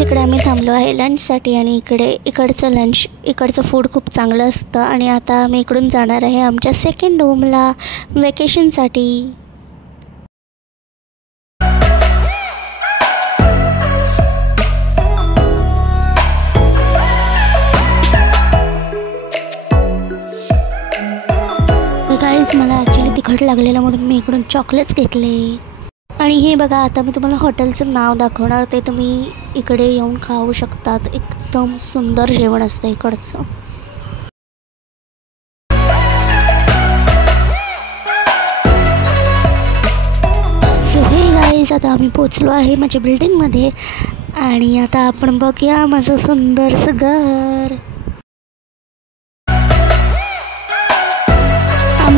इकडे आम्ही थांबलो आहे लंचसाठी आणि इकडचं फूड खूप चांगलं असतं आणि आता आम्ही इकडून जाणार आहे आमच्या सेकंड होमला वेकेशनसाठी. गाईज मला ॲक्च्युली तिखट लागलेलं म्हणून मी इकडून चॉकलेट्स घेतले. आणि हे बघा आता मी तुम्हाला हॉटेलचं नाव दाखवणार, ते तुम्ही इकडे येऊन खाऊ शकतात. एकदम सुंदर जेवण असतं इकडचं. सो हे गाईज आता आम्ही पोचलो आहे माझ्या बिल्डिंगमध्ये आणि आता आपण बघूया माझं सुंदरसं घर.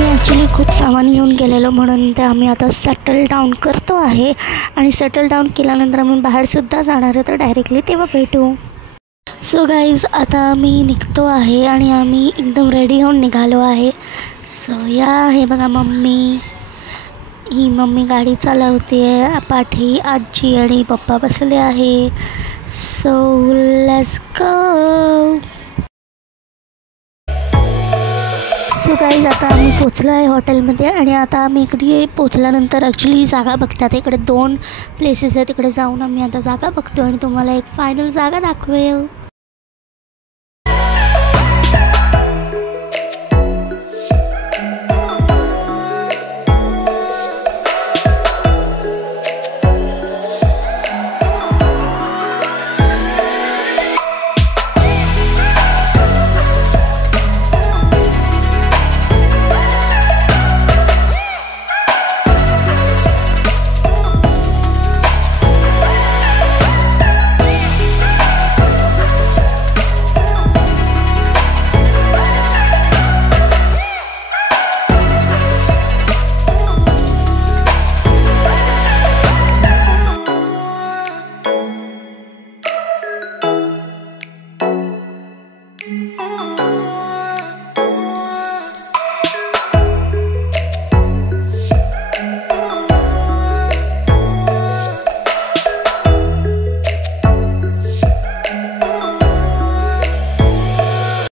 ॲक्च्युली खूप सामान घेऊन गेलेलो म्हणून ते आम्ही आता सेटल डाऊन करतो आहे आणि सेटल डाऊन केल्यानंतर आम्ही बाहेरसुद्धा जाणार आहे, तर डायरेक्टली तेव्हा भेटू. सो गाईज आता आम्ही निघतो आहे आणि आम्ही एकदम रेडी होऊन निघालो आहे. सो या हे बघा मम्मी गाडी चालवते आहे, पाठी आजी आणि पप्पा बसले आहे. So let's go. So guys आता आम्ही पोचलो आहे हॉटेलमध्ये आणि आता आम्ही इकडे पोचल्यानंतर ॲक्च्युली जागा बघतात. इकडे 2 प्लेसेस आहेत, तिकडे जाऊन आम्ही आता जागा बघतो आणि तुम्हाला एक फायनल जागा दाखवेल.